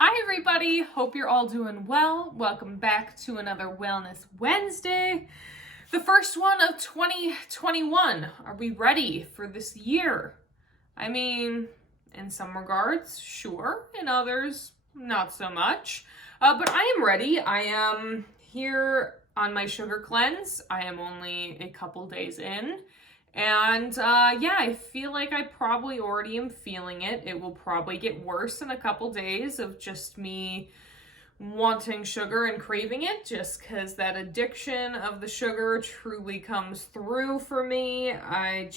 Hi, everybody. Hope you're all doing well. Welcome back to another Wellness Wednesday, the first one of 2021. Are we ready for this year? I mean, in some regards, sure. In others, not so much. But I am ready. I am here on my sugar cleanse. I am only a couple days in. And yeah, I feel like I probably already am feeling it. It will probably get worse in a couple days of just me wanting sugar and craving it, just because that addiction of the sugar truly comes through for me. My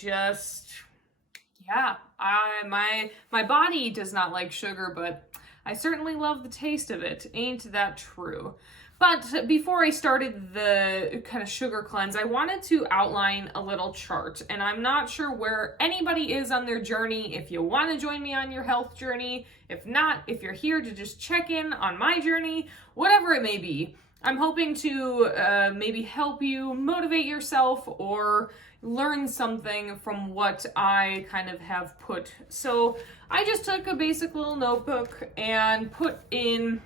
body does not like sugar, but I certainly love the taste of it. Ain't that true? But before I started the kind of sugar cleanse, I wanted to outline a little chart. And I'm not sure where anybody is on their journey. If you want to join me on your health journey, if not, if you're here to just check in on my journey, whatever it may be, I'm hoping to maybe help you motivate yourself or learn something from what I kind of have put. So I just took a basic little notebook and put in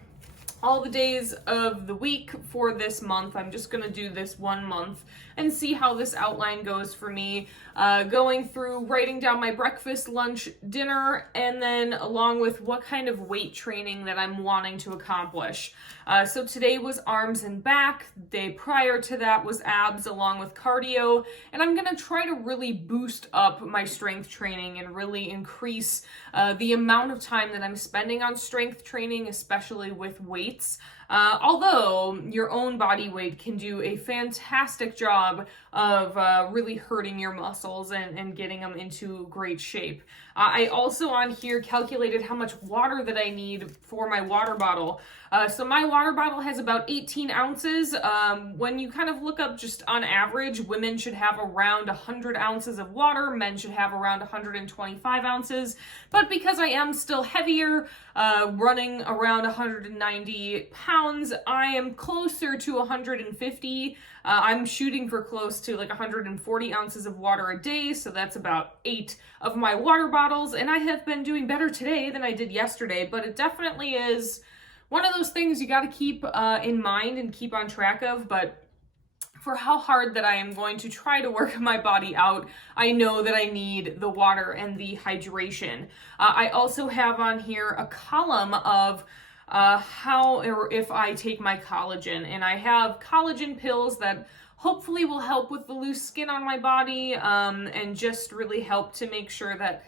all the days of the week for this month. I'm just gonna do this 1 month and see how this outline goes for me. Going through writing down my breakfast, lunch, dinner, and then along with what kind of weight training that I'm wanting to accomplish. So today was arms and back. The day prior to that was abs along with cardio. And I'm gonna try to really boost up my strength training and really increase the amount of time that I'm spending on strength training, especially with weights. Although your own body weight can do a fantastic job of really hurting your muscles and getting them into great shape. I also on here calculated how much water that I need for my water bottle. So my water bottle has about 18 ounces. When you kind of look up just on average, women should have around 100 ounces of water. Men should have around 125 ounces. But because I am still heavier, running around 190 pounds, I am closer to 150. I'm shooting for close to like 140 ounces of water a day, so that's about 8 of my water bottles, and I have been doing better today than I did yesterday, but it definitely is one of those things you got to keep in mind and keep on track of. But for how hard that I am going to try to work my body out, I know that I need the water and the hydration. I also have on here a column of how or if I take my collagen, and I have collagen pills that hopefully will help with the loose skin on my body and just really help to make sure that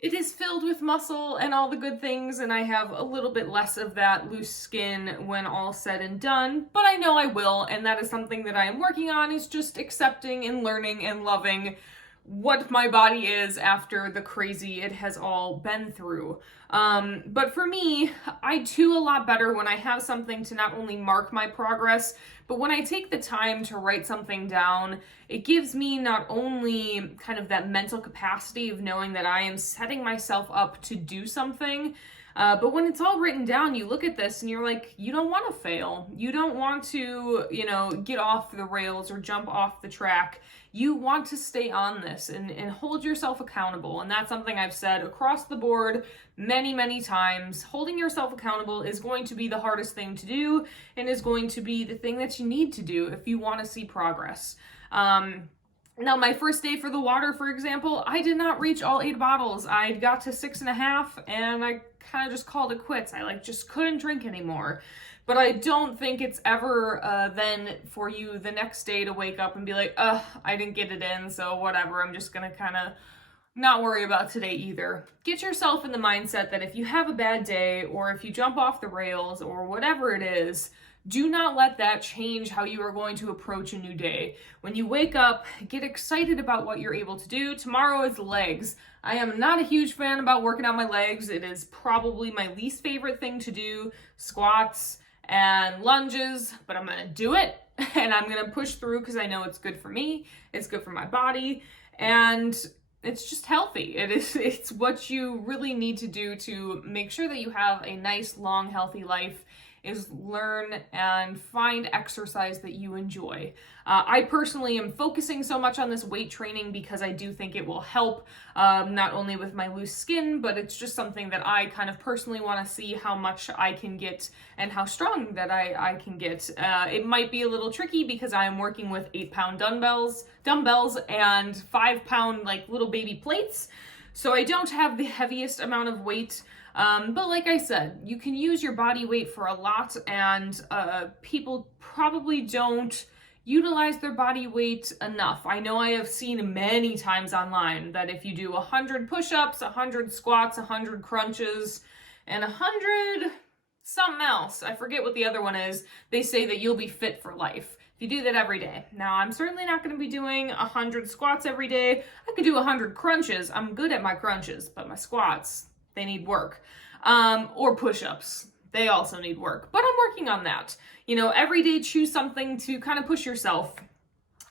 it is filled with muscle and all the good things, and I have a little bit less of that loose skin when all said and done, but I know I will, and that is something that I am working on, is just accepting and learning and loving what my body is after the crazy it has all been through. But for me, I do a lot better when I have something to not only mark my progress, but when I take the time to write something down, it gives me not only kind of that mental capacity of knowing that I am setting myself up to do something, but when it's all written down, you look at this and you're like, you don't want to fail. You don't want to, get off the rails or jump off the track. You want to stay on this and hold yourself accountable. And that's something I've said across the board many, many times. Holding yourself accountable is going to be the hardest thing to do and is going to be the thing that you need to do if you want to see progress. Now, my first day for the water, for example, I did not reach all 8 bottles. I got to 6.5 and I kind of just called it quits. I just couldn't drink anymore. But I don't think it's ever then for you the next day to wake up and be like, I didn't get it in, so whatever. I'm just going to kind of not worry about today either. Get yourself in the mindset that if you have a bad day or if you jump off the rails or whatever it is, do not let that change how you are going to approach a new day. When you wake up, get excited about what you're able to do. Tomorrow is legs. I am not a huge fan about working out my legs. It is probably my least favorite thing to do, squats and lunges, but I'm gonna do it and I'm gonna push through because I know it's good for me, it's good for my body, and it's just healthy. It's what you really need to do to make sure that you have a nice, long, healthy life is learn and find exercise that you enjoy. I personally am focusing so much on this weight training because I do think it will help not only with my loose skin, but it's just something that I kind of personally want to see how much I can get and how strong that I can get. It might be a little tricky because I am working with 8-pound dumbbells and 5-pound like little baby plates. So I don't have the heaviest amount of weight. But like I said, you can use your body weight for a lot, and people probably don't utilize their body weight enough. I know I have seen many times online that if you do 100 push-ups, 100 squats, 100 crunches, and 100 something else, I forget what the other one is, they say that you'll be fit for life. If you do that every day. Now, I'm certainly not going to be doing 100 squats every day. I could do 100 crunches. I'm good at my crunches, but my squats, they need work. Or push-ups. They also need work, but I'm working on that. You know, every day choose something to kind of push yourself.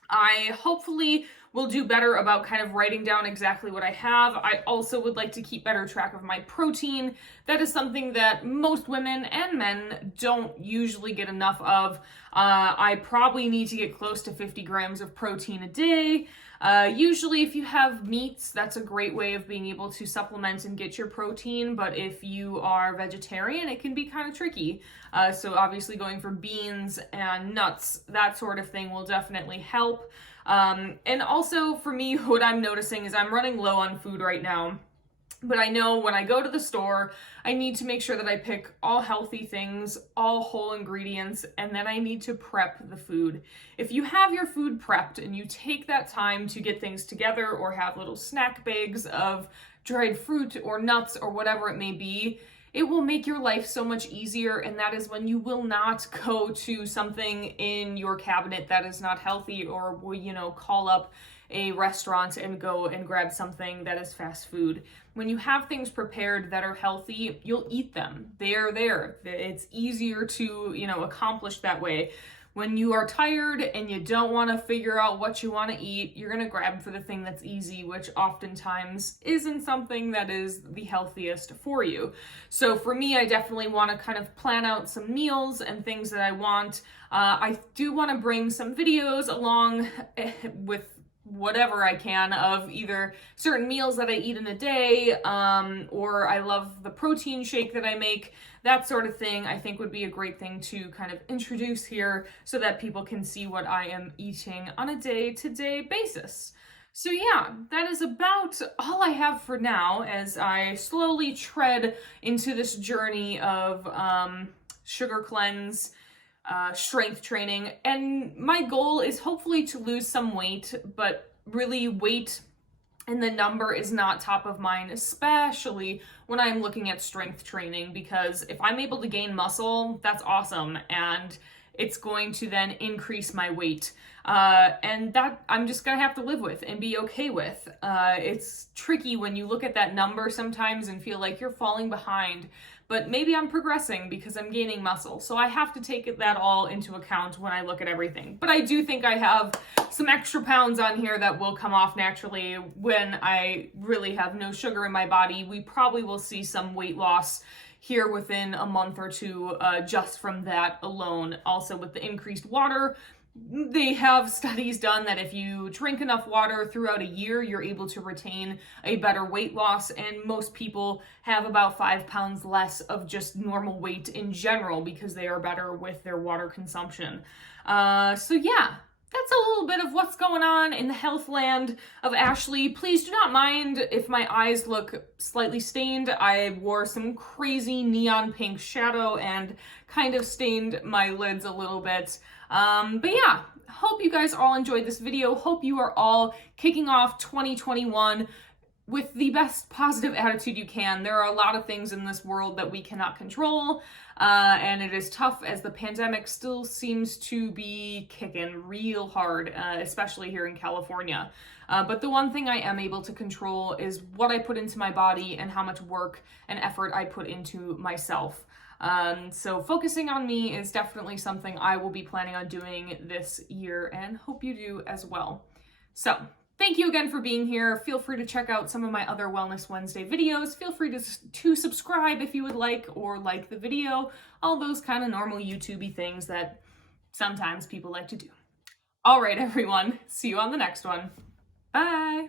I hopefully will do better about kind of writing down exactly what I have. I also would like to keep better track of my protein. That is something that most women and men don't usually get enough of. I probably need to get close to 50 grams of protein a day. Usually if you have meats, that's a great way of being able to supplement and get your protein, but if you are vegetarian, it can be kind of tricky. So obviously going for beans and nuts, that sort of thing will definitely help. And also for me, what I'm noticing is I'm running low on food right now. But I know when I go to the store, I need to make sure that I pick all healthy things, all whole ingredients, and then I need to prep the food. If you have your food prepped and you take that time to get things together or have little snack bags of dried fruit or nuts or whatever it may be, it will make your life so much easier, and that is when you will not go to something in your cabinet that is not healthy, or will, you know, call up a restaurant and go and grab something that is fast food. When you have things prepared that are healthy, you'll eat them. They are there. It's easier to, you know, accomplish that way. When you are tired and you don't want to figure out what you want to eat, you're going to grab for the thing that's easy, which oftentimes isn't something that is the healthiest for you. So for me, I definitely want to kind of plan out some meals and things that I want. I do want to bring some videos along with whatever I can of either certain meals that I eat in a day, or I love the protein shake that I make. That sort of thing I think would be a great thing to kind of introduce here so that people can see what I am eating on a day-to-day basis. So yeah, that is about all I have for now as I slowly tread into this journey of sugar cleanse, strength training, and my goal is hopefully to lose some weight, but really weight and the number is not top of mind, especially when I'm looking at strength training, because if I'm able to gain muscle, that's awesome, and it's going to then increase my weight. And that I'm just gonna have to live with and be okay with. It's tricky when you look at that number sometimes and feel like you're falling behind, but maybe I'm progressing because I'm gaining muscle. So I have to take that all into account when I look at everything. But I do think I have some extra pounds on here that will come off naturally when I really have no sugar in my body. We probably will see some weight loss here within a month or two, just from that alone. Also with the increased water, they have studies done that if you drink enough water throughout a year, you're able to retain a better weight loss, and most people have about 5 pounds less of just normal weight in general because they are better with their water consumption. So yeah, that's a little bit of what's going on in the health land of Ashley. Please do not mind if my eyes look slightly stained. I wore some crazy neon pink shadow and kind of stained my lids a little bit. But yeah, hope you guys all enjoyed this video. Hope you are all kicking off 2021 with the best positive attitude you can. There are a lot of things in this world that we cannot control, and it is tough as the pandemic still seems to be kicking real hard, especially here in California. But the one thing I am able to control is what I put into my body and how much work and effort I put into myself. So focusing on me is definitely something I will be planning on doing this year, and hope you do as well. So Thank you again for being here. Feel free to check out some of my other Wellness Wednesday videos. Feel free to subscribe if you would like, or like the video. All those kind of normal YouTube-y things that sometimes people like to do. All right, everyone. See you on the next one. Bye.